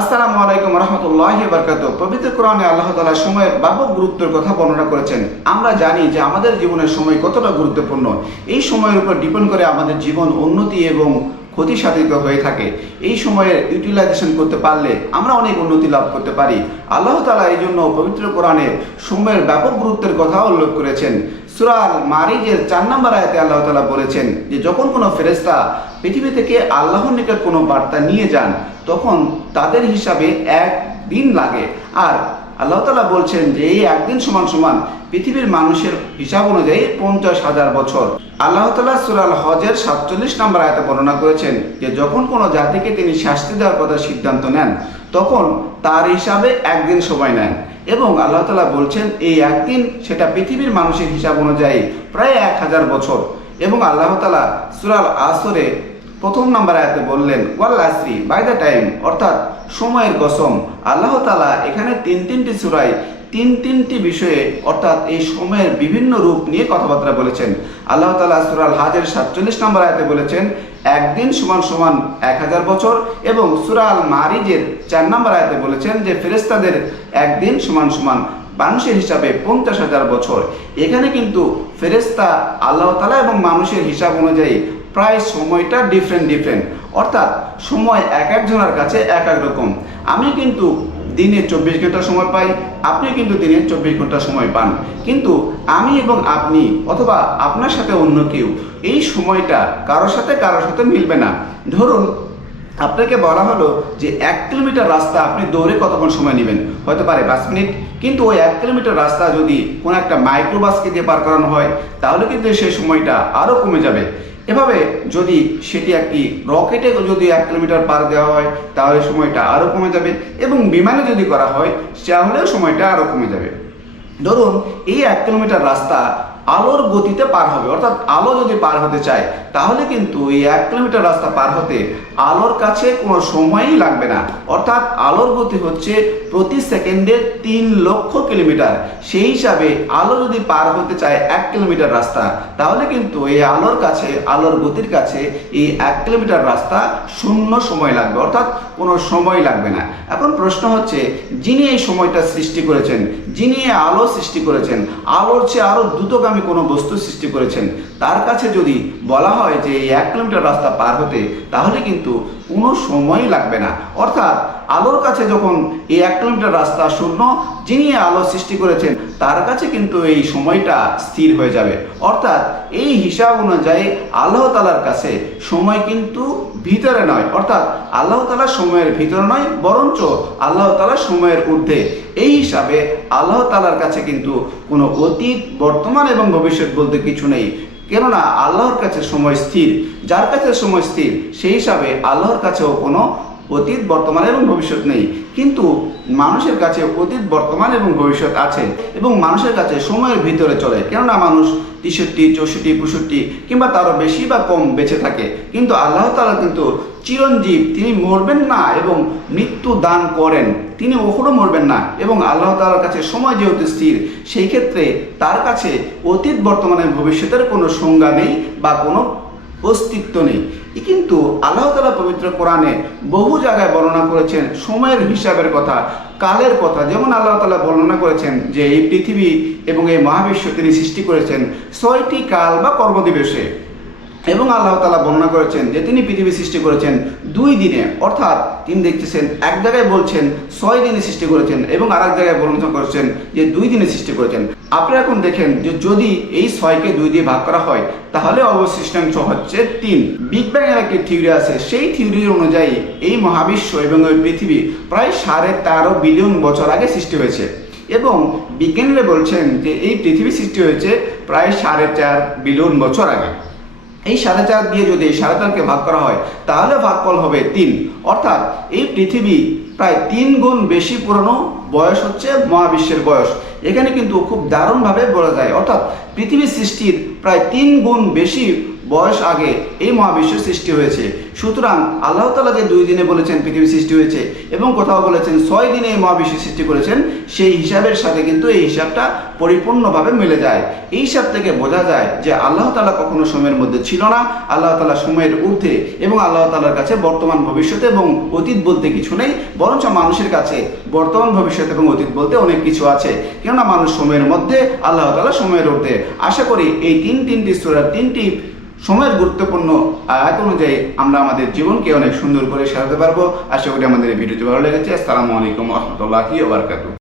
আসসালামু আলাইকুম রহমতুল্লাহ বরকাত পবিত্র কোরআনে আল্লাহ তালা সময়ের ব্যাপক গুরুত্বের কথা বর্ণনা করেছেন। আমরা জানি যে আমাদের জীবনের সময় কতটা গুরুত্বপূর্ণ। এই সময়ের উপর ডিপেন্ড করে আমাদের জীবন উন্নতি এবং ক্ষতি সাধিত হয়ে থাকে। এই সময়ের ইউটিলাইজেশন করতে পারলে আমরা অনেক উন্নতি লাভ করতে পারি। আল্লাহ তালা এই জন্য পবিত্র কোরআনে সময়ের ব্যাপক গুরুত্বের কথা উল্লেখ করেছেন। সুরাল মারিজের চার নম্বর আয়াতে আল্লাহ তালা বলেছেন যে, যখন কোনো ফেরেস্তা পৃথিবী থেকে আল্লাহর নিকট কোনো বার্তা নিয়ে যান, তখন তাদের হিসাবে এক দিন লাগে। আর আল্লাহ তালা বলছেন যে, এই একদিন সমান সমান পৃথিবীর মানুষের হিসাব অনুযায়ী পঞ্চাশ হাজার বছর। আল্লাহ তালা সুরাল হজের সাতচল্লিশ নম্বর আয়তে বর্ণনা করেছেন যে, যখন কোনো জাতিকে তিনি শাস্তি দেওয়ার কথা সিদ্ধান্ত নেন, তখন তার হিসাবে একদিন সময় নেন। এবং আল্লাহ তালা বলছেন, এই একদিন সেটা পৃথিবীর মানুষের হিসাব অনুযায়ী প্রায় এক হাজার বছর। এবং আল্লাহ তালা সুরাল আসরে প্রথম নাম্বার আয়াতে বললেন, ওয়াল আসরি, বাই দ্য টাইম অর্থাৎ সময়ের কসম। আল্লাহ তালা এখানে তিন তিনটি সুরায় তিন তিনটি বিষয়ে, অর্থাৎ এই সময়ের বিভিন্ন রূপ নিয়ে কথাবার্তা বলেছেন। আল্লাহ তালা সুরাল হাজের সাতচল্লিশ নম্বর আয়াতে বলেছেন একদিন সমান সমান এক হাজার বছর এবং সুরাল মারিজের চার নম্বর আয়তে বলেছেন যে ফেরেস্তাদের একদিন সমান সমান মানুষের হিসাবে পঞ্চাশ হাজার বছর। এখানে কিন্তু ফেরেস্তা আল্লাহ তালা এবং মানুষের হিসাব অনুযায়ী প্রায় সময়টা ডিফারেন্ট ডিফারেন্ট অর্থাৎ সময় এক একজনের কাছে এক এক রকম। আমি কিন্তু দিনে চব্বিশ ঘণ্টা সময় পাই, আপনি কিন্তু দিনে চব্বিশ ঘণ্টা সময় পান। কিন্তু আমি এবং আপনি অথবা আপনার সাথে অন্য কেউ, এই সময়টা কারোর সাথে কারোর সাথে মিলবে না। ধরুন, আপনাকে বলা হলো যে এক কিলোমিটার রাস্তা আপনি দৌড়ে কতক্ষণ সময় নেবেন? হতে পারে পাঁচ মিনিট। কিন্তু ওই এক কিলোমিটার রাস্তা যদি কোনো একটা মাইক্রোবাসকে দিয়ে পার করানো হয়, তাহলে কিন্তু সেই সময়টা আরও কমে যাবে। এভাবে যদি সেটি একটি রকেটে যদি এক কিলোমিটার পার দেওয়া হয়, তাহলে সময়টা আরও কমে যাবে এবং বিমানে যদি করা হয়, তাহলেও সময়টা আরও কমে যাবে। ধরুন, এই এক কিলোমিটার রাস্তা আলোর গতিতে পার হবে। অর্থাৎ আলো যদি পার হতে চায়, তাহলে কিন্তু এই এক কিলোমিটার রাস্তা পার হতে আলোর কাছে কোনো সময়ই লাগবে না। অর্থাৎ আলোর গতি হচ্ছে প্রতি সেকেন্ডে তিন লক্ষ কিলোমিটার। সেই হিসাবে আলো যদি পার হতে চায় এক কিলোমিটার রাস্তা, তাহলে কিন্তু এই আলোর কাছে, আলোর গতির কাছে এই এক কিলোমিটার রাস্তা শূন্য সময় লাগবে। অর্থাৎ কোনো সময় লাগবে না। এখন প্রশ্ন হচ্ছে, যিনি এই সময়টা সৃষ্টি করেছেন, যিনি আলো সৃষ্টি করেছেন, আলোর চেয়ে আরও দ্রুতগামী কোনো বস্তু সৃষ্টি করেছেন। তার কাছে যদি বলা হয় যে এই এক কিলোমিটার রাস্তা পার হতে, তাহলে কিন্তু কোনো সময়ই লাগবে না। অর্থাৎ আলোর কাছে যখন এই এক কিলোমিটার রাস্তা শূন্য, যিনি আলো সৃষ্টি করেছেন, তার কাছে কিন্তু এই সময়টা স্থির হয়ে যাবে। অর্থাৎ এই হিসাব অনুযায়ী আল্লাহ তালার কাছে সময় কিন্তু ভিতরে নয়। অর্থাৎ আল্লাহ তালা সময়ের ভিতরে নয়, বরঞ্চ আল্লাহ তালা সময়ের ঊর্ধ্বে। এই হিসাবে আল্লাহ তালার কাছে কিন্তু কোনো অতীত, বর্তমান এবং ভবিষ্যৎ বলতে কিছু নেই। কেননা আল্লাহর কাছে সময় স্থির। যার কাছে সময় স্থির, সেই হিসাবে আল্লাহর কাছেও কোনো অতীত, বর্তমান এবং ভবিষ্যৎ নেই। কিন্তু মানুষের কাছে অতীত, বর্তমান এবং ভবিষ্যৎ আছে এবং মানুষের কাছে সময়ের ভিতরে চলে। কেননা মানুষ তেষট্টি, চৌষট্টি, পঁয়ষট্টি কিংবা তারও বেশি বা কম বেঁচে থাকে। কিন্তু আল্লাহ তালা কিন্তু চিরঞ্জীব, তিনি মরবেন না এবং মৃত্যু দান করেন। তিনি কখনো মরবেন না এবং আল্লাহ তালার কাছে সময় যেহেতু স্থির, সেই ক্ষেত্রে তার কাছে অতীত, বর্তমানে ভবিষ্যতের কোনো সংজ্ঞা নেই বা কোনো অস্তিত্ব নেই। কিন্তু আল্লাহ তালা পবিত্র কোরআনে বহু জায়গায় বর্ণনা করেছেন সময়ের হিসাবের কথা, কালের কথা। যেমন আল্লাহ তালা বর্ণনা করেছেন যে এই পৃথিবী এবং এই মহাবিশ্ব তিনি সৃষ্টি করেছেন ছয়টি কাল বা কর্মদিবসে। এবং আল্লাহ তালা বর্ণনা করেছেন যে তিনি পৃথিবী সৃষ্টি করেছেন দুই দিনে। অর্থাৎ তিনি দেখতেছেন এক জায়গায় বলছেন ছয় দিনে সৃষ্টি করেছেন এবং আর এক জায়গায় বর্ণনা করেছেন যে দুই দিনে সৃষ্টি করেছেন। আপনারা এখন দেখেন যে যদি এই ছয়কে দুই দিয়ে ভাগ করা হয়, তাহলে অবশিষ্টাংশ হচ্ছে তিন। বিগ ব্যাং এর একটি থিওরি আছে। সেই থিওরির অনুযায়ী এই মহাবিশ্ব এবং ওই পৃথিবী প্রায় সাড়ে তেরো বিলিয়ন বছর আগে সৃষ্টি হয়েছে। এবং বিজ্ঞানীরা বলছেন যে এই পৃথিবী সৃষ্টি হয়েছে প্রায় সাড়ে চার বিলিয়ন বছর আগে। এই সাড়ে চার দিয়ে যদি এই সাড়ে চারকে ভাগ করা হয়, তাহলে ভাগফল হবে তিন। অর্থাৎ এই পৃথিবী প্রায় তিন গুণ বেশি পুরনো বয়স হচ্ছে মহাবিশ্বের বয়স। এখানে কিন্তু খুব দারুণভাবে বলা যায়। অর্থাৎ পৃথিবী সৃষ্টির প্রায় তিন গুণ বেশি বয়স আগে এই মহাবিশ্ব সৃষ্টি হয়েছে। সুতরাং আল্লাহ তালা যে দুই দিনে বলেছেন পৃথিবী সৃষ্টি হয়েছে এবং কোথাও বলেছেন ছয় দিনে এই মহাবিশ্ব সৃষ্টি করেছেন, সেই হিসাবের সাথে কিন্তু এই হিসাবটা পরিপূর্ণভাবে মিলে যায়। এই হিসাব থেকে বোঝা যায় যে আল্লাহ তালা কখনো সময়ের মধ্যে ছিল না, আল্লাহ তালা সময়ের ঊর্ধ্বে এবং আল্লাহ তালার কাছে বর্তমান ভবিষ্যতে এবং অতীত বলতে কিছু নেই, বরঞ্চ মানুষের কাছে বর্তমান ভবিষ্যৎ এবং অতীত বলতে অনেক কিছু আছে। কেননা মানুষ সময়ের মধ্যে, আল্লাহ তালা সময়ের ঊর্ধ্বে। আশা করি এই তিন তিনটি সুরার তিনটি সময়ের গুরুত্বপূর্ণ আয়াত অনুযায়ী আমরা আমাদের জীবনকে অনেক সুন্দর করে সাজাতে পারব। আশা করি আমাদের এই ভিডিওটি ভালো লেগেছে। আসসালামু আলাইকুম রহমতুল্লাহি